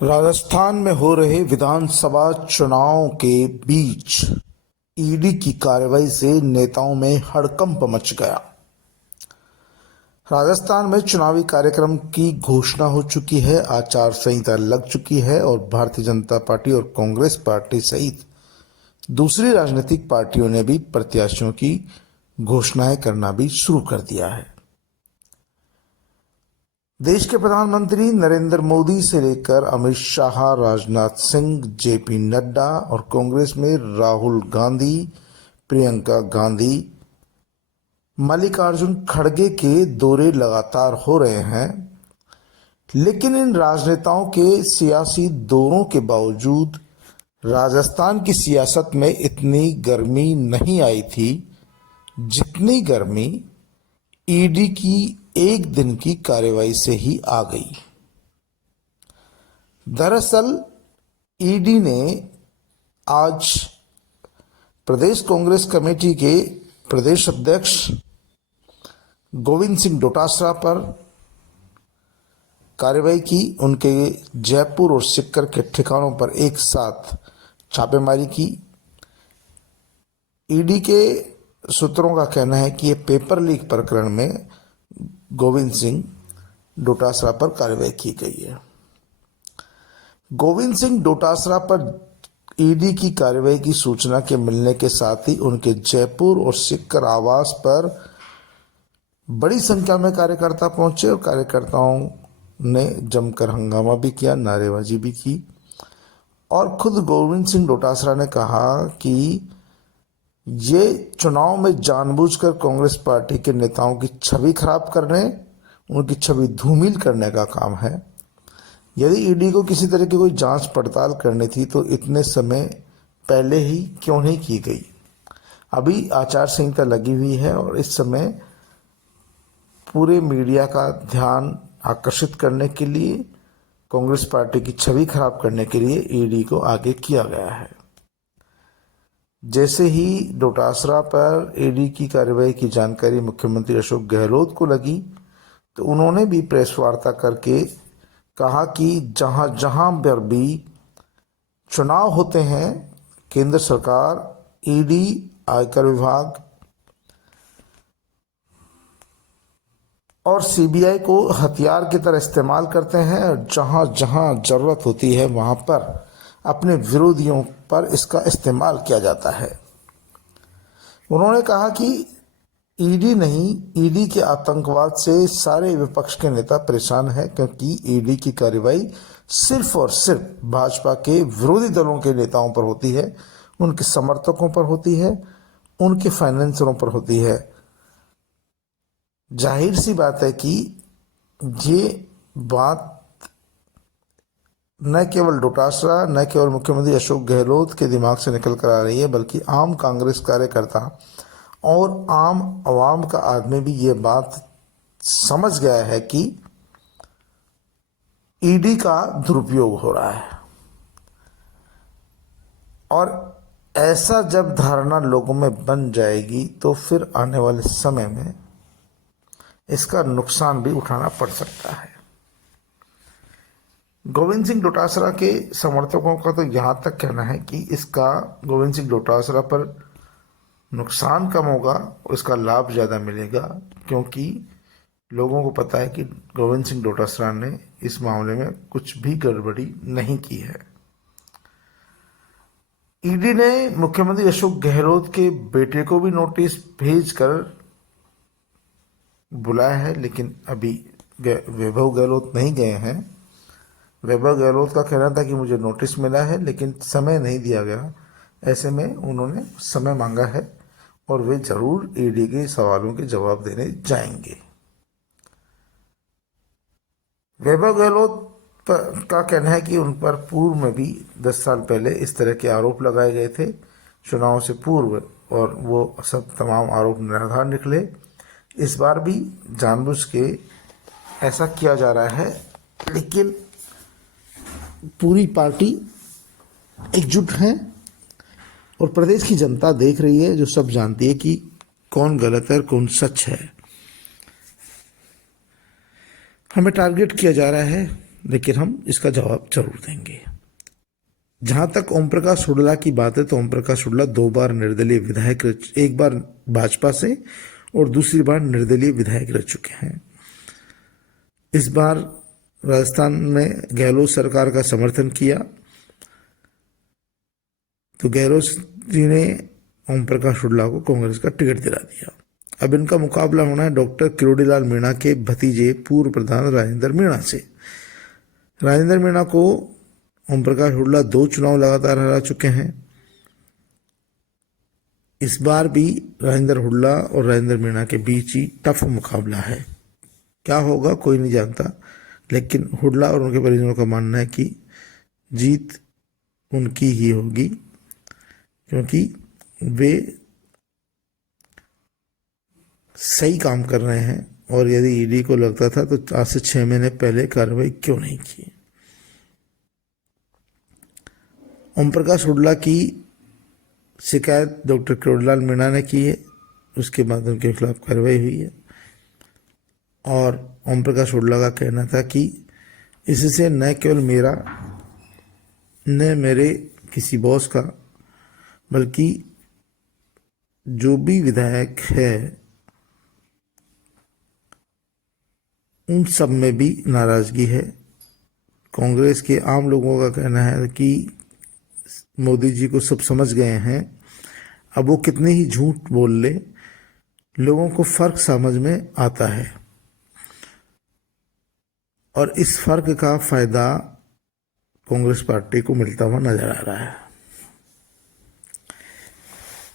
राजस्थान में हो रहे विधानसभा चुनाव के बीच ईडी की कार्रवाई से नेताओं में हड़कंप मच गया। राजस्थान में चुनावी कार्यक्रम की घोषणा हो चुकी है, आचार संहिता लग चुकी है और भारतीय जनता पार्टी और कांग्रेस पार्टी सहित दूसरी राजनीतिक पार्टियों ने भी प्रत्याशियों की घोषणाएं करना भी शुरू कर दिया है। देश के प्रधानमंत्री नरेंद्र मोदी से लेकर अमित शाह, राजनाथ सिंह, जेपी नड्डा और कांग्रेस में राहुल गांधी, प्रियंका गांधी, मल्लिकार्जुन खड़गे के दौरे लगातार हो रहे हैं। लेकिन इन राजनेताओं के सियासी दौरों के बावजूद राजस्थान की सियासत में इतनी गर्मी नहीं आई थी जितनी गर्मी ईडी की एक दिन की कार्रवाई से ही आ गई। दरअसल ईडी ने आज प्रदेश कांग्रेस कमेटी के प्रदेश अध्यक्ष गोविंद सिंह डोटासरा पर कार्रवाई की। उनके जयपुर और सिक्कर के ठिकानों पर एक साथ छापेमारी की। ईडी के सूत्रों का कहना है कि ये पेपर लीक प्रकरण में गोविंद सिंह डोटासरा पर कार्रवाई की गई है। गोविंद सिंह डोटासरा पर ईडी की कार्रवाई की सूचना के मिलने के साथ ही उनके जयपुर और सिक्कर आवास पर बड़ी संख्या में कार्यकर्ता पहुंचे और कार्यकर्ताओं ने जमकर हंगामा भी किया, नारेबाजी भी की। और खुद गोविंद सिंह डोटासरा ने कहा कि ये चुनाव में जानबूझकर कांग्रेस पार्टी के नेताओं की छवि खराब करने, उनकी छवि धूमिल करने का काम है। यदि ईडी को किसी तरह की कोई जांच पड़ताल करनी थी तो इतने समय पहले ही क्यों नहीं की गई। अभी आचार संहिता लगी हुई है और इस समय पूरे मीडिया का ध्यान आकर्षित करने के लिए, कांग्रेस पार्टी की छवि खराब करने के लिए ईडी को आगे किया गया है। जैसे ही डोटासरा पर ईडी की कार्रवाई की जानकारी मुख्यमंत्री अशोक गहलोत को लगी तो उन्होंने भी प्रेस वार्ता करके कहा कि जहां जहां पर भी चुनाव होते हैं, केंद्र सरकार, ईडी, आयकर विभाग और सीबीआई को हथियार की तरह इस्तेमाल करते हैं और जहां जहां जरूरत होती है वहां पर अपने विरोधियों पर इसका इस्तेमाल किया जाता है। उन्होंने कहा कि ईडी नहीं, ईडी के आतंकवाद से सारे विपक्ष के नेता परेशान हैं, क्योंकि ईडी की कार्रवाई सिर्फ और सिर्फ भाजपा के विरोधी दलों के नेताओं पर होती है, उनके समर्थकों पर होती है, उनके फाइनेंसरों पर होती है। जाहिर सी बात है कि ये बात न केवल डोटासरा, न केवल मुख्यमंत्री अशोक गहलोत के दिमाग से निकल कर आ रही है, बल्कि आम कांग्रेस कार्यकर्ता और आम आवाम का आदमी भी ये बात समझ गया है कि ईडी का दुरुपयोग हो रहा है। और ऐसा जब धारणा लोगों में बन जाएगी तो फिर आने वाले समय में इसका नुकसान भी उठाना पड़ सकता है। गोविंद सिंह डोटासरा के समर्थकों का तो यहाँ तक कहना है कि इसका गोविंद सिंह डोटासरा पर नुकसान कम होगा, उसका लाभ ज़्यादा मिलेगा, क्योंकि लोगों को पता है कि गोविंद सिंह डोटासरा ने इस मामले में कुछ भी गड़बड़ी नहीं की है। ईडी ने मुख्यमंत्री अशोक गहलोत के बेटे को भी नोटिस भेजकर बुलाया है, लेकिन अभी वैभव गहलोत नहीं गए हैं। वैभव गहलोत का कहना था कि मुझे नोटिस मिला है लेकिन समय नहीं दिया गया। ऐसे में उन्होंने समय मांगा है और वे जरूर ईडी के सवालों के जवाब देने जाएंगे। वैभव गहलोत का कहना है कि उन पर पूर्व में भी 10 साल पहले इस तरह के आरोप लगाए गए थे चुनाव से पूर्व, और वो सब तमाम आरोप निराधार निकले। इस बार भी जानबूझ के ऐसा किया जा रहा है, लेकिन पूरी पार्टी एकजुट है और प्रदेश की जनता देख रही है, जो सब जानती है कि कौन गलत है और कौन सच है। हमें टारगेट किया जा रहा है लेकिन हम इसका जवाब जरूर देंगे। जहां तक ओम प्रकाश हुड्डा की बात है तो ओम प्रकाश हुड्डा 2 बार निर्दलीय विधायक एक बार भाजपा से और दूसरी बार निर्दलीय विधायक रह चुके हैं। इस बार राजस्थान में गहलोत सरकार का समर्थन किया तो गहलोत जी ने ओम प्रकाश हुड्डा को कांग्रेस का टिकट दिला दिया। अब इनका मुकाबला होना है डॉक्टर किरोड़ीलाल मीणा के भतीजे पूर्व प्रधान राजेंद्र मीणा से। राजेंद्र मीणा को ओम प्रकाश हुड्डा 2 चुनाव लगातार हरा चुके हैं। इस बार भी राजेंद्र हुड्डा और राजेंद्र मीणा के बीच ही टफ मुकाबला है। क्या होगा कोई नहीं जानता, लेकिन हुड्डा और उनके परिजनों का मानना है कि जीत उनकी ही होगी, क्योंकि वे सही काम कर रहे हैं। और यदि ईडी को लगता था तो आज से 6 महीने पहले कार्रवाई क्यों नहीं की। ओम प्रकाश हुड्डा की शिकायत डॉक्टर किरोड़ीलाल मीणा ने की है, उसके बाद उनके खिलाफ कार्रवाई हुई है। और ओम प्रकाश हुड्डा का कहना था कि इससे न केवल मेरा न मेरे किसी बॉस का, बल्कि जो भी विधायक है उन सब में भी नाराजगी है। कांग्रेस के आम लोगों का कहना है कि मोदी जी को सब समझ गए हैं, अब वो कितने ही झूठ बोल ले, लोगों को फर्क समझ में आता है और इस फर्क का फायदा कांग्रेस पार्टी को मिलता हुआ नजर आ रहा है।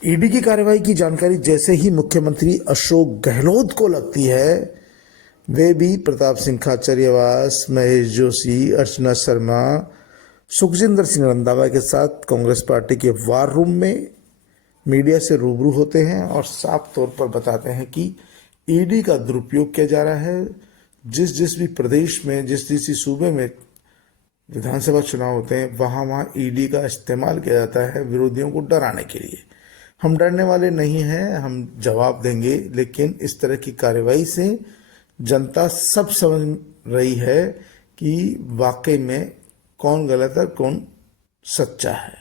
ईडी की कार्रवाई की जानकारी जैसे ही मुख्यमंत्री अशोक गहलोत को लगती है, वे भी प्रताप सिंह खाचरियावास, महेश जोशी, अर्चना शर्मा, सुखजिंदर सिंह रंधावा के साथ कांग्रेस पार्टी के वार रूम में मीडिया से रूबरू होते हैं और साफ तौर पर बताते हैं कि ईडी का दुरुपयोग किया जा रहा है। जिस जिस भी प्रदेश में, जिस जिस सूबे में विधानसभा चुनाव होते हैं, वहाँ ईडी का इस्तेमाल किया जाता है विरोधियों को डराने के लिए। हम डरने वाले नहीं हैं, हम जवाब देंगे, लेकिन इस तरह की कार्रवाई से जनता सब समझ रही है कि वाकई में कौन गलत है कौन सच्चा है।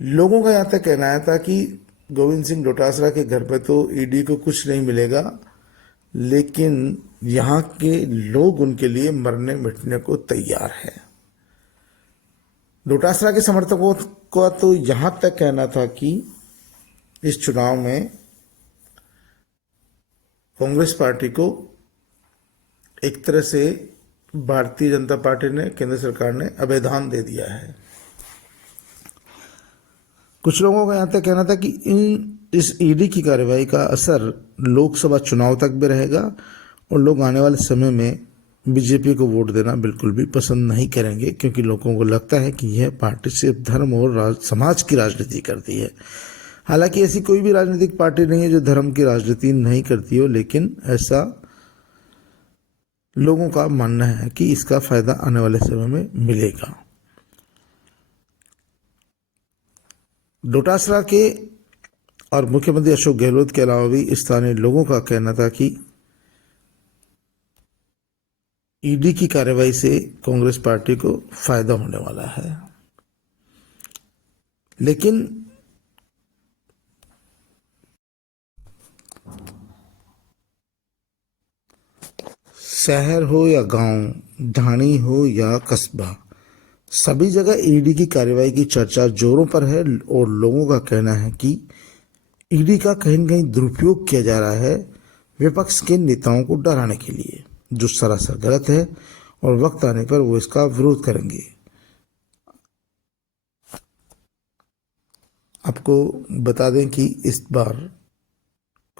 लोगों का यहाँ तक कहना था कि गोविंद सिंह डोटासरा के घर पे तो ईडी को कुछ नहीं मिलेगा, लेकिन यहाँ के लोग उनके लिए मरने मिटने को तैयार हैं। डोटासरा के समर्थकों का तो यहाँ तक कहना था कि इस चुनाव में कांग्रेस पार्टी को एक तरह से भारतीय जनता पार्टी ने, केंद्र सरकार ने अभेदान दे दिया है। कुछ लोगों का यहाँ तक कहना था कि इस ईडी की कार्रवाई का असर लोकसभा चुनाव तक भी रहेगा और लोग आने वाले समय में बीजेपी को वोट देना बिल्कुल भी पसंद नहीं करेंगे, क्योंकि लोगों को लगता है कि यह पार्टी सिर्फ धर्म और समाज की राजनीति करती है। हालांकि ऐसी कोई भी राजनीतिक पार्टी नहीं है जो धर्म की राजनीति नहीं करती हो, लेकिन ऐसा लोगों का मानना है कि इसका फायदा आने वाले समय में मिलेगा। डोटासरा के और मुख्यमंत्री अशोक गहलोत के अलावा भी स्थानीय लोगों का कहना था कि ईडी की कार्रवाई से कांग्रेस पार्टी को फायदा होने वाला है। लेकिन शहर हो या गांव, ढाणी हो या कस्बा, सभी जगह ईडी की कार्रवाई की चर्चा जोरों पर है और लोगों का कहना है कि ईडी का कहीं न कहीं दुरुपयोग किया जा रहा है विपक्ष के नेताओं को डराने के लिए, जो सरासर गलत है और वक्त आने पर वो इसका विरोध करेंगे। आपको बता दें कि इस बार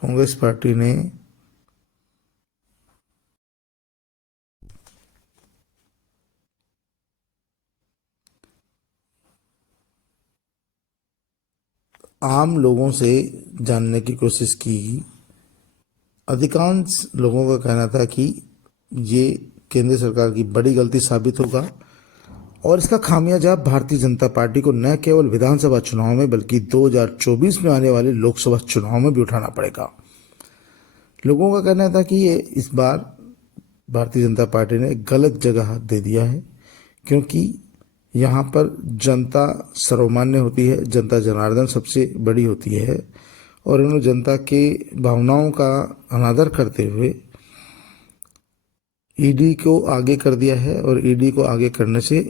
कांग्रेस पार्टी ने आम लोगों से जानने की कोशिश की। अधिकांश लोगों का कहना था कि ये केंद्र सरकार की बड़ी गलती साबित होगा और इसका खामियाजा भारतीय जनता पार्टी को न केवल विधानसभा चुनाव में बल्कि 2024 में आने वाले लोकसभा चुनाव में भी उठाना पड़ेगा। लोगों का कहना था कि ये इस बार भारतीय जनता पार्टी ने गलत जगह दे दिया है, क्योंकि यहाँ पर जनता सर्वमान्य होती है, जनता जनार्दन सबसे बड़ी होती है, और इन्होंने जनता के भावनाओं का अनादर करते हुए ईडी को आगे कर दिया है, और ईडी को आगे करने से